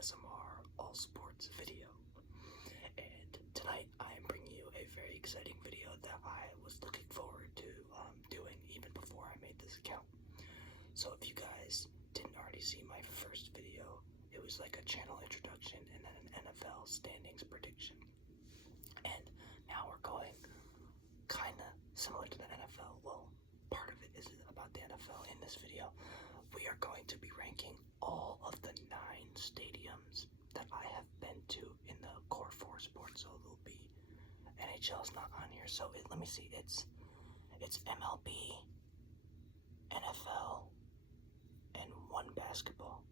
ASMR all sports video. And tonight I am bringing you a very exciting video that I was looking forward to doing even before I made this account. So if you guys didn't already see my first video, it was like a channel introduction and then an NFL standings prediction. And now we're going kind of similar to the NFL. Well, part of it is about the NFL. In this video, we are going to be ranking all of the 9 stadiums that I have been to in the core 4 sports. So there'll be NHL's not on here. So let me see. It's MLB, NFL, and 1 basketball.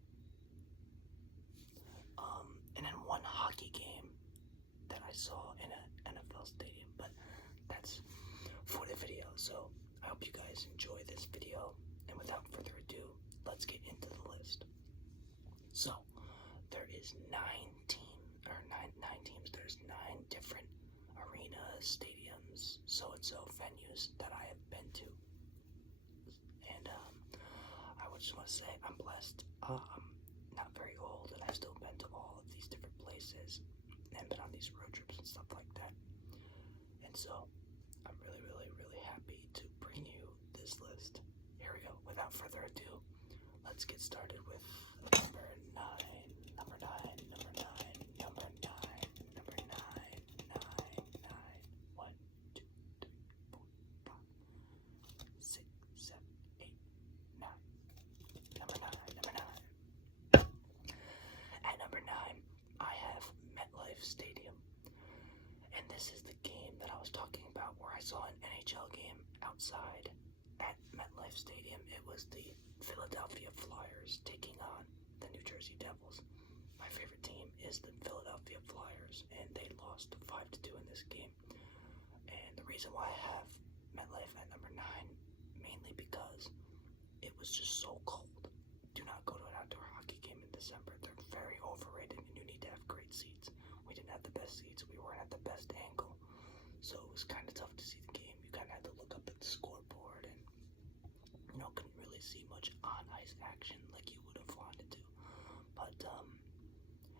And then 1 hockey game that I saw in an NFL stadium. But that's for the video. So I hope you guys enjoy this video. And without further ado, let's get into the list. So there is 9 teams. There's 9 different arenas, stadiums, so-and-so venues that I have been to. And I would just want to say I'm blessed. I'm not very old, and I've still been to all of these different places and been on these road trips and stuff like that. And so I'm really, really, really happy to bring you this list. Here we go. Without further ado, let's get started with number 9. Number 9. Number 9. Number 9. Number 9. 9. 9. 1, 2, 3, 4, 5, 6, 7, 8, 9. Number 9. Number 9. At number 9, I have MetLife Stadium. And this is the game that I was talking about where I saw an NHL game outside at MetLife Stadium. It was the Philadelphia Flyers taking on the New Jersey Devils. My favorite team is the Philadelphia Flyers, and they lost 5-2 in this game. And the reason why I have MetLife at number 9, mainly because it was just so cold. Do not go to an outdoor hockey game in December. They're very overrated, and you need to have great seats. We didn't have the best seats. We weren't at the best angle. So it was kind of tough to see the game. You kind of had to look up at the scoreboard and, couldn't really see much on-ice action like you would have wanted to. But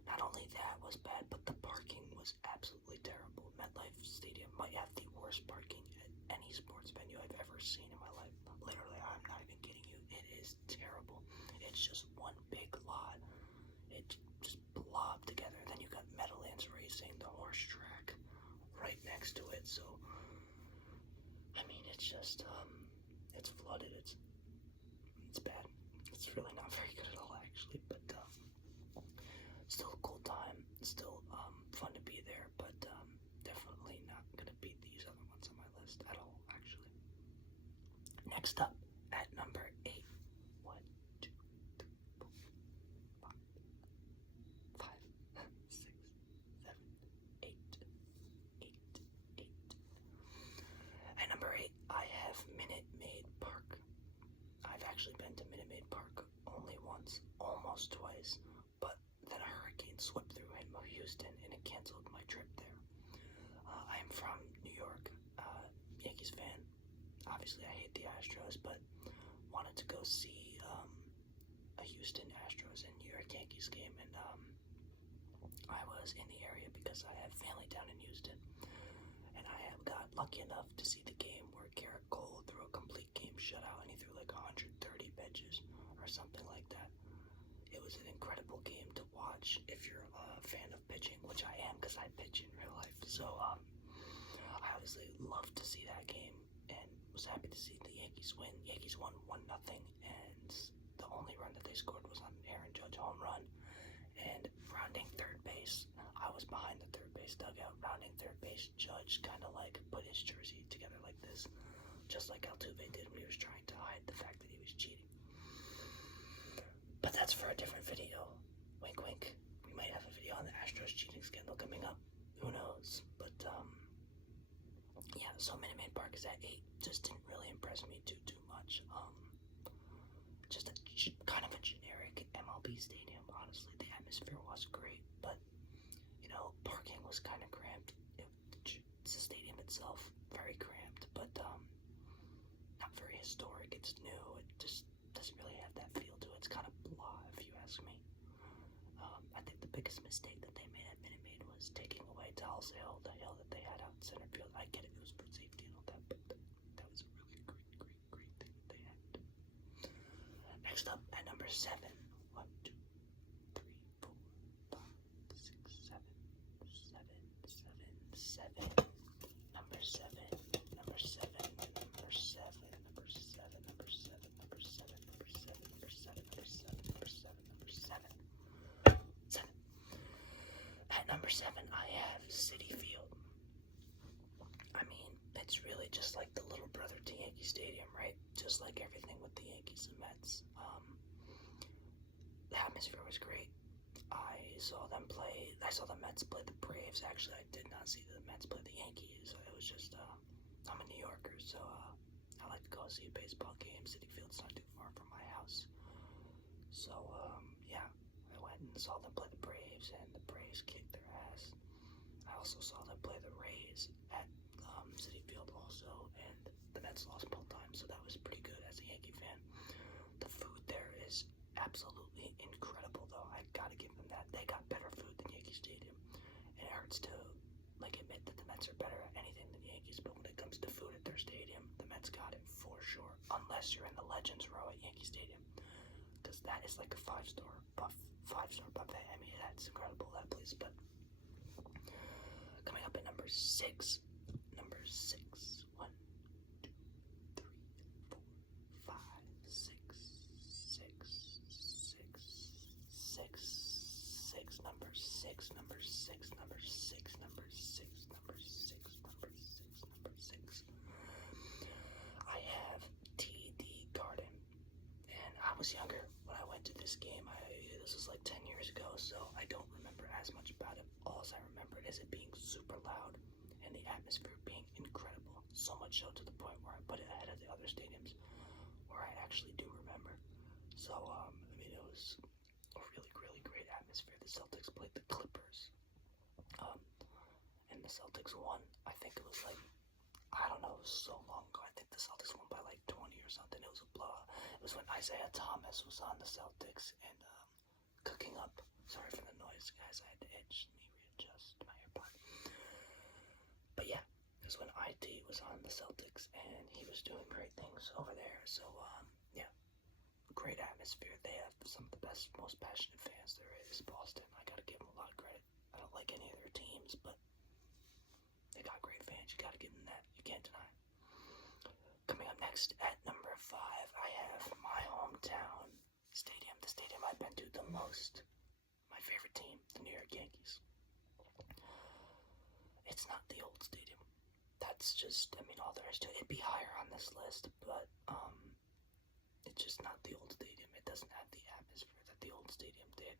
not only that was bad, but the parking was absolutely terrible. MetLife Stadium might have the worst parking at any sports venue I've ever seen in my life. Literally, I'm not even kidding you. It is terrible. It's just one big lot. It just blobbed together. Then you got Meadowlands Racing, the horse track, right next to it. So, I mean, it's just, it's flooded. It's bad. It's really not very good at all, actually. But still a cool time. Still fun to be there. But definitely not gonna beat these other ones on my list at all, actually. Next up, at number 8. 1, 2, 3, 4, 5, 5, 6, 7, 8, 8, 8. At number 8, I have Minute Maid Park. I've actually been to Minute Maid Park only once, almost twice, but then a hurricane swept through Houston and it canceled my trip there. I am from New York, Yankees fan. Obviously, I hate the Astros, but wanted to go see a Houston Astros and New York Yankees game, and I was in the area because I have family down in Houston, and I have got lucky enough to see the game where Garrett Cole threw a complete game shutout, and he threw like 130 pitches or something like that. It was an incredible game to watch if you're a fan of pitching, which I am because I pitch in real life. So I obviously loved to see that game and was happy to see the Yankees win. Yankees won 1-0, and the only run that they scored was on an Aaron Judge home run. And rounding third base, I was behind the third base dugout. Rounding third base, Judge kind of like put his jersey together like this, just like Altuve did when he was trying to hide the fact that he was cheating. But that's for a different video. Wink, wink. We might have a video on the Astros cheating scandal coming up. Who knows? But yeah. So Minute Maid Park is at 8. Just didn't really impress me too much. Just a kind of a generic MLB stadium. Honestly, the atmosphere was great, but parking was kind of cramped. It's the stadium itself, very cramped, but not very historic. It's new. It just doesn't really have that feel to it. It's kind of blah, if you ask me. I think the biggest mistake that they made at Minute Maid was taking away Dolls Hill, the hill that they had out in center field. I get it, it was for safety and all that, but that was a really great thing that they had. Next up, at number 7. 1, 2, 3, 4, 5, 6, 7, 7, 7, 7. Number 7, number 7, number 7, number 7, number 7, number 7, number 7, number 7, number 7, number 7, number 7. 7. At number 7, I have Citi Field. I mean, it's really just like the little brother to Yankee Stadium, right? Just like everything with the Yankees and Mets. The atmosphere was great. I saw the Mets play the Braves. Actually, I did not see the Mets play the Yankees. It was just, I'm a New Yorker, so I like to go see a baseball game. Citi Field's not too far from my house. So, yeah, I went and saw them play the Braves, and the Braves kicked their ass. I also saw them play the Rays at Citi Field also, and the Mets lost both times, so that was pretty good as a Yankee fan. The food there is absolutely incredible, though. I gotta give them that. They got better food than Yankee Stadium, and it hurts to admit that the Mets are better at anything than the Yankees, but when it comes to food at their stadium, the Mets got it for sure, unless you're in the Legends row at Yankee Stadium, because that is like a five-star buffet. I mean, that's incredible, that place. But coming up at number 6. 1, 2, 3, 4, 5, 6, 6. Number 6. I have TD Garden, and I was younger when I went to this game. This was like 10 years ago, so I don't remember as much about it. All I remember is it being super loud and the atmosphere being incredible. So much so to the point where I put it ahead of the other stadiums where I actually do remember. So, I mean, it was a really great atmosphere. The Celtics played the Clippers, and the Celtics won. I think it was like, I don't know, it was so long ago. I think the Celtics won by like 20 or something. It was a blowout. It was when Isaiah Thomas was on the Celtics and cooking up. Sorry for the noise, guys. I had to readjust my AirPod. But yeah, it was when IT was on the Celtics and he was doing great things over there. So yeah, great atmosphere. They have some of the best, most passionate fans there is. Boston, I gotta give them a lot of credit. I don't like any of their teams, but they got great fans. You gotta give them that. You can't deny it. Coming up next at number 5, I have my hometown stadium, the stadium I've been to the most. My favorite team, the New York Yankees. It's not the old stadium. That's just, I mean, all there is to it. It'd be higher on this list, but it's just not the old stadium. It doesn't have the atmosphere that the old stadium did.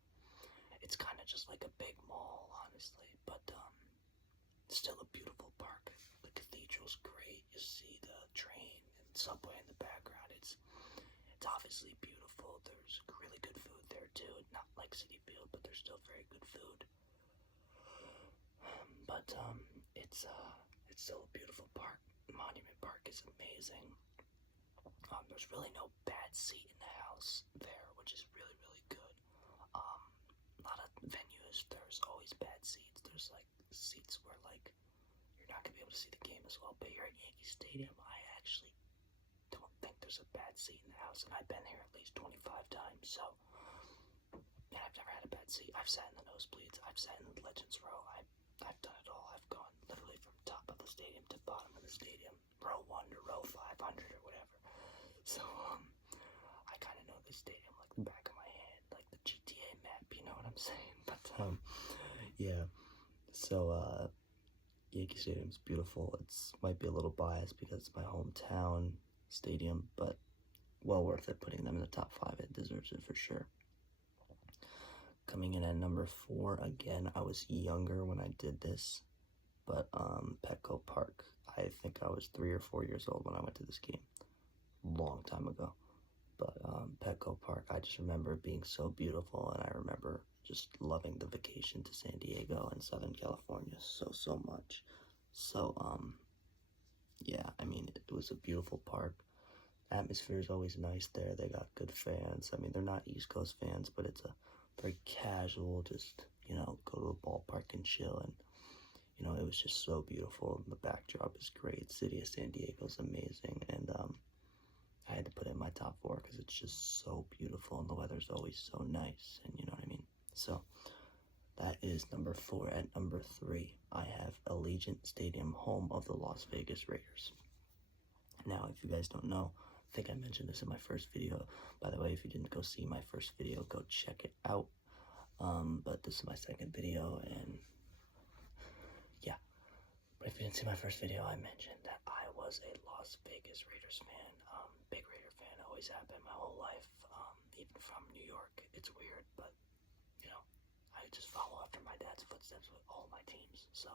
It's kind of just like a big mall, honestly, but still a beautiful park. The cathedral's great. You see the train and subway in the background. It's obviously beautiful. There's really good food there too. Not like Citi Field, but there's still very good food. But it's still a beautiful park. Monument Park is amazing. There's really no bad seat in the house there, which is really good. A lot of venues, there's always bad seats. There's like seats where like you're not gonna be able to see the game as well. But here at Yankee Stadium, I actually don't think there's a bad seat in the house, and I've been here at least 25 times. So, and I've never had a bad seat. I've sat in the nosebleeds. I've sat in the Legends row. I've done it all. I've gone literally from top of the stadium to bottom of the stadium, row 1 to row 500 or whatever. So, I kind of know this stadium like the back of my hand, like the GTA map, you know what I'm saying? But, yeah. So, Yankee Stadium's beautiful. It's might be a little biased because it's my hometown stadium, but well worth it putting them in the top 5. It deserves it for sure. Coming in at number 4, again, I was younger when I did this, but Petco Park. I think I was 3 or 4 years old when I went to this game. Long time ago. But Petco Park, I just remember it being so beautiful, and I remember just loving the vacation to San Diego and Southern California so much. So yeah, I mean, it was a beautiful park. Atmosphere is always nice there. They got good fans. I mean, they're not East Coast fans, but it's a very casual, just, go to a ballpark and chill. And it was just so beautiful. The backdrop is great. City of San Diego is amazing, and I had to put it in my top 4 because it's just so beautiful, and the weather's always so nice, and you know what I mean. So that is number 4. At number 3, I have Allegiant Stadium, home of the Las Vegas Raiders. Now, if you guys don't know, I think I mentioned this in my first video. By the way, if you didn't go see my first video, go check it out. But this is my second video, and yeah. But if you didn't see my first video, I mentioned that I was a Las Vegas Raiders fan. Big Raider fan, always have been my whole life. Even from New York. It's weird, but I just follow after my dad's footsteps with all my teams. So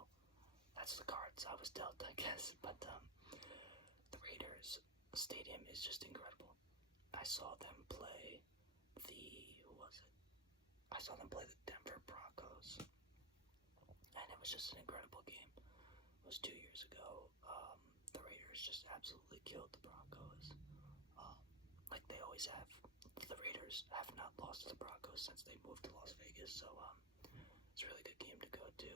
that's the cards I was dealt, I guess. But the Raiders stadium is just incredible. I saw them play I saw them play the Denver Broncos, and it was just an incredible game. It was 2 years ago. The Raiders just absolutely killed the Broncos, like they always have. The Raiders have not lost to the Broncos since they moved to Las Vegas, so it's a really good game to go to.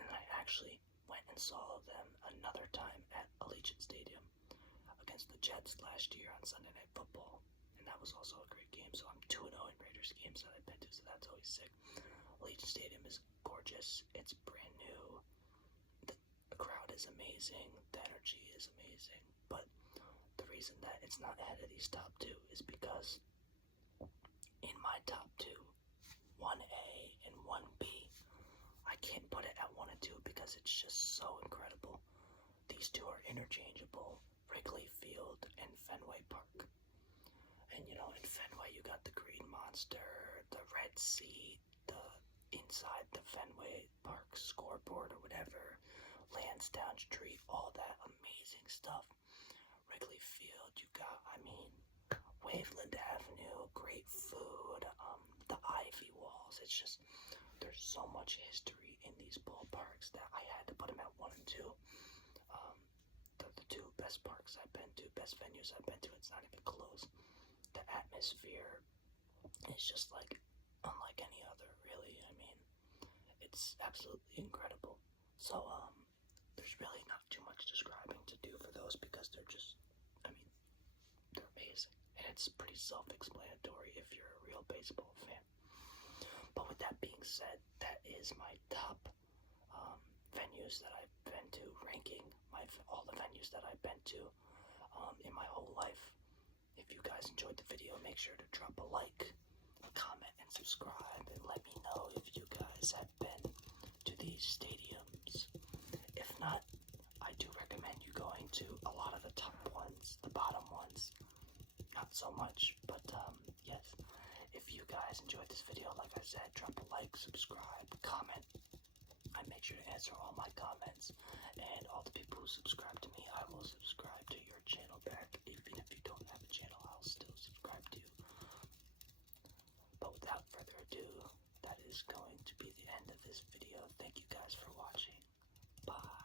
And I actually went and saw them another time at Allegiant Stadium against the Jets last year on Sunday Night Football, and that was also a great game. So I'm 2-0 in Raiders games that I've been to, so that's always sick. Allegiant Stadium is gorgeous. It's brand new. The crowd is amazing. The energy is amazing. But the reason that it's not ahead of these top 2 is because in my top 2, 1A and 1B, I can't put it at 1 and 2 because it's just so incredible. These 2 are interchangeable: Wrigley Field and Fenway Park. And in Fenway you got the Green Monster, the Red Sea, the inside the Fenway Park scoreboard or whatever, Lansdowne Street, all that amazing stuff. Wrigley Field, you got, Waveland Avenue, great food, the Ivy Walls. It's just, there's so much history in these ballparks that I had to put them at 1 and 2. They're the 2 best parks I've been to, best venues I've been to. It's not even close. The atmosphere is just like unlike any other, really. It's absolutely incredible. So, there's really not too much describing to do for those because they're just, they're amazing. And it's pretty self-explanatory if you're a real baseball fan. But with that being said, that is my top venues that I've been to, ranking all the venues that I've been to in my whole life. If you guys enjoyed the video, make sure to drop a like, comment, and subscribe, and let me know if you guys have been to these stadiums. If not, I do recommend you going to a lot of the top ones. The bottom ones, not so much, but yes. If you guys enjoyed this video, like I said, drop a like, subscribe, comment. I make sure to answer all my comments, and all the people who subscribe to me, I will subscribe to your channel back. Even if you don't have a channel, I'll still subscribe to you. But without further ado, that is going to be the end of this video. Thank you guys for watching. Bye.